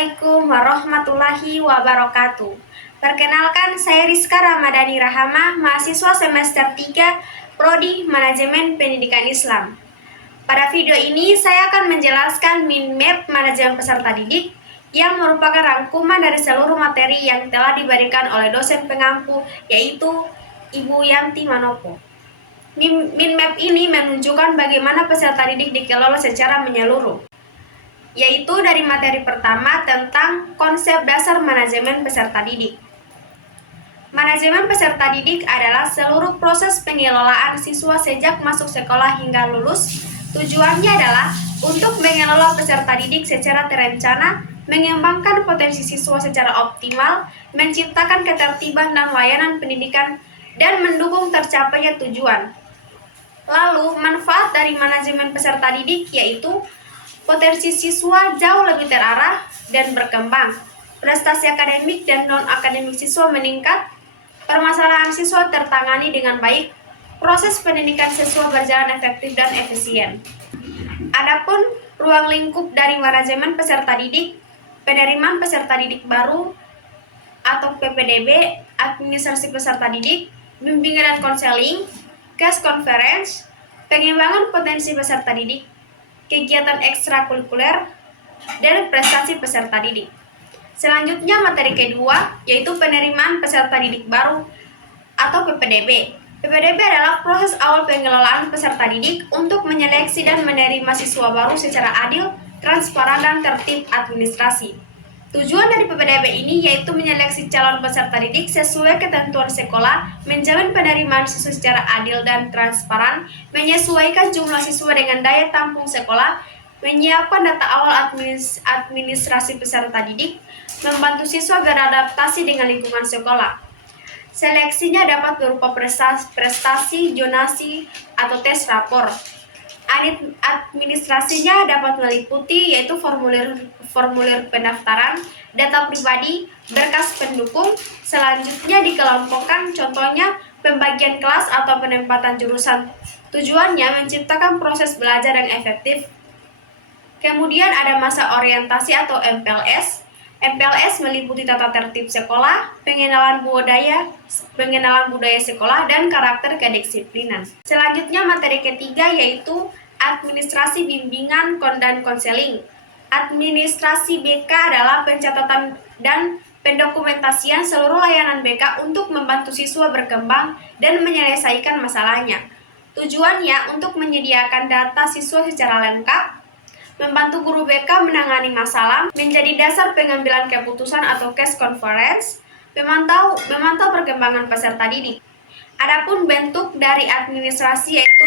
Assalamualaikum warahmatullahi wabarakatuh. Perkenalkan, saya Rizka Ramadhani Rahama, mahasiswa semester 3, Prodi Manajemen Pendidikan Islam. Pada video ini, saya akan menjelaskan mind map manajemen peserta didik yang merupakan rangkuman dari seluruh materi yang telah diberikan oleh dosen pengampu, yaitu Ibu Yanti Manopo. Mind map ini menunjukkan bagaimana peserta didik dikelola secara menyeluruh, yaitu dari materi pertama tentang konsep dasar manajemen peserta didik. Manajemen peserta didik adalah seluruh proses pengelolaan siswa sejak masuk sekolah hingga lulus. Tujuannya adalah untuk mengelola peserta didik secara terencana, mengembangkan potensi siswa secara optimal, menciptakan ketertiban dan layanan pendidikan, dan mendukung tercapainya tujuan. Lalu, manfaat dari manajemen peserta didik yaitu potensi siswa jauh lebih terarah dan berkembang. Prestasi akademik dan non-akademik siswa meningkat. Permasalahan siswa tertangani dengan baik. Proses pendidikan siswa berjalan efektif dan efisien. Adapun ruang lingkup dari manajemen peserta didik, penerimaan peserta didik baru atau PPDB, administrasi peserta didik, bimbingan dan konseling, case conference, pengembangan potensi peserta didik, kegiatan ekstrakurikuler, dan prestasi peserta didik. Selanjutnya materi kedua, yaitu penerimaan peserta didik baru atau PPDB. PPDB adalah proses awal pengelolaan peserta didik untuk menyeleksi dan menerima siswa baru secara adil, transparan, dan tertib administrasi. Tujuan dari PPDB ini yaitu menyeleksi calon peserta didik sesuai ketentuan sekolah, menjamin penerimaan siswa secara adil dan transparan, menyesuaikan jumlah siswa dengan daya tampung sekolah, menyiapkan data awal administrasi peserta didik, membantu siswa beradaptasi dengan lingkungan sekolah. Seleksinya dapat berupa prestasi, zonasi, atau tes rapor. Administrasinya dapat meliputi yaitu formulir pendaftaran, data pribadi, berkas pendukung. Selanjutnya dikelompokkan, contohnya pembagian kelas atau penempatan jurusan. Tujuannya menciptakan proses belajar yang efektif. Kemudian ada masa orientasi atau MPLS. MPLS meliputi tata tertib sekolah, pengenalan budaya sekolah, dan karakter kedisiplinan. Selanjutnya materi ketiga yaitu administrasi bimbingan dan konseling. Administrasi BK adalah pencatatan dan pendokumentasian seluruh layanan BK untuk membantu siswa berkembang dan menyelesaikan masalahnya. Tujuannya untuk menyediakan data siswa secara lengkap, membantu guru BK menangani masalah, menjadi dasar pengambilan keputusan atau case conference, memantau perkembangan peserta didik. Adapun bentuk dari administrasi yaitu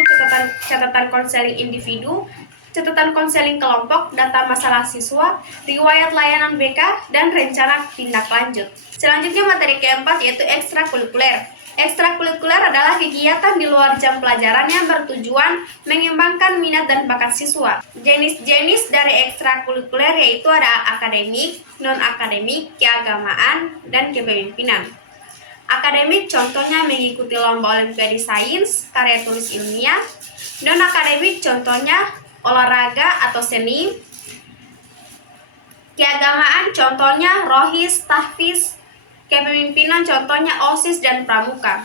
catatan konseling individu, catatan konseling kelompok, data masalah siswa, riwayat layanan BK, dan rencana tindak lanjut. Selanjutnya materi keempat yaitu ekstrakurikuler. Ekstrakurikuler adalah kegiatan di luar jam pelajaran yang bertujuan mengembangkan minat dan bakat siswa. Jenis-jenis dari ekstrakurikuler yaitu ada akademik, non-akademik, keagamaan, dan kepemimpinan. Akademik contohnya mengikuti lomba olimpiade sains, karya tulis ilmiah. Non-akademik contohnya olahraga atau seni. Keagamaan contohnya rohis, tahfiz. Kepemimpinan contohnya OSIS dan pramuka.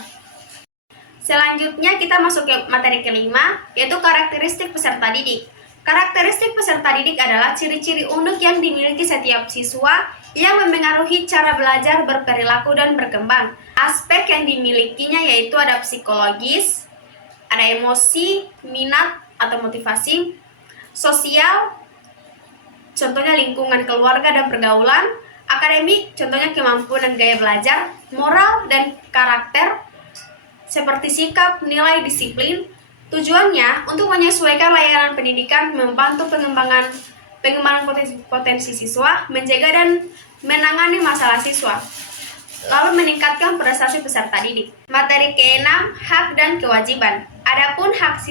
Selanjutnya kita masuk ke materi kelima, yaitu karakteristik peserta didik. Karakteristik peserta didik adalah ciri-ciri unik yang dimiliki setiap siswa yang memengaruhi cara belajar, berperilaku, dan berkembang. Aspek yang dimilikinya yaitu ada psikologis, ada emosi, minat atau motivasi, sosial, contohnya lingkungan keluarga dan pergaulan, akademik, contohnya kemampuan dan gaya belajar, moral dan karakter, seperti sikap, nilai, disiplin. Tujuannya untuk menyesuaikan layanan pendidikan, membantu pengembangan potensi siswa, menjaga dan menangani masalah siswa, lalu meningkatkan prestasi peserta didik. Materi ke-6, hak dan kewajiban. Adapun hak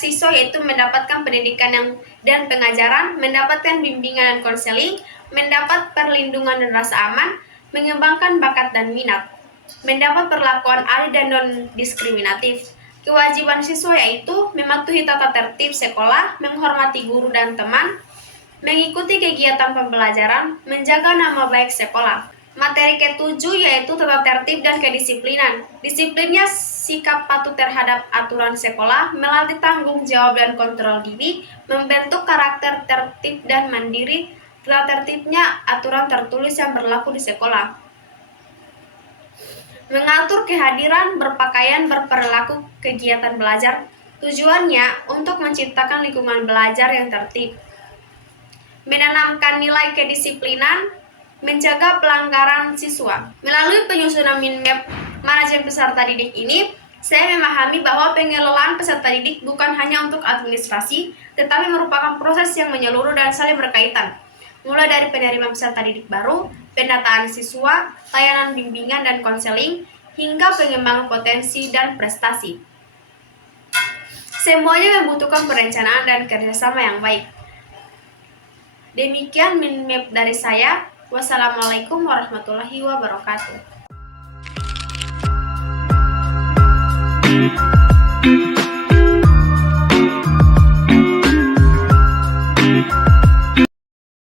siswa yaitu mendapatkan pendidikan dan pengajaran, mendapatkan bimbingan dan konseling, mendapat perlindungan dan rasa aman, mengembangkan bakat dan minat, mendapat perlakuan adil dan non-diskriminatif. Kewajiban siswa yaitu mematuhi tata tertib sekolah, menghormati guru dan teman, mengikuti kegiatan pembelajaran, menjaga nama baik sekolah. Materi ke-7 yaitu tata tertib dan kedisiplinan. Disiplinnya sikap patuh terhadap aturan sekolah, melatih tanggung jawab dan kontrol diri, membentuk karakter tertib dan mandiri. Tata tertibnya aturan tertulis yang berlaku di sekolah. Mengatur kehadiran, berpakaian, berperilaku kegiatan belajar. Tujuannya untuk menciptakan lingkungan belajar yang tertib. Menanamkan nilai kedisiplinan, menjaga pelanggaran siswa. Melalui penyusunan Minmap manajemen peserta didik ini, saya memahami bahwa pengelolaan peserta didik bukan hanya untuk administrasi, tetapi merupakan proses yang menyeluruh dan saling berkaitan. Mulai dari penerimaan peserta didik baru, pendataan siswa, layanan bimbingan dan konseling, hingga pengembangan potensi dan prestasi. Semuanya membutuhkan perencanaan dan kerjasama yang baik. Demikian Minmap dari saya. Wassalamualaikum warahmatullahi wabarakatuh.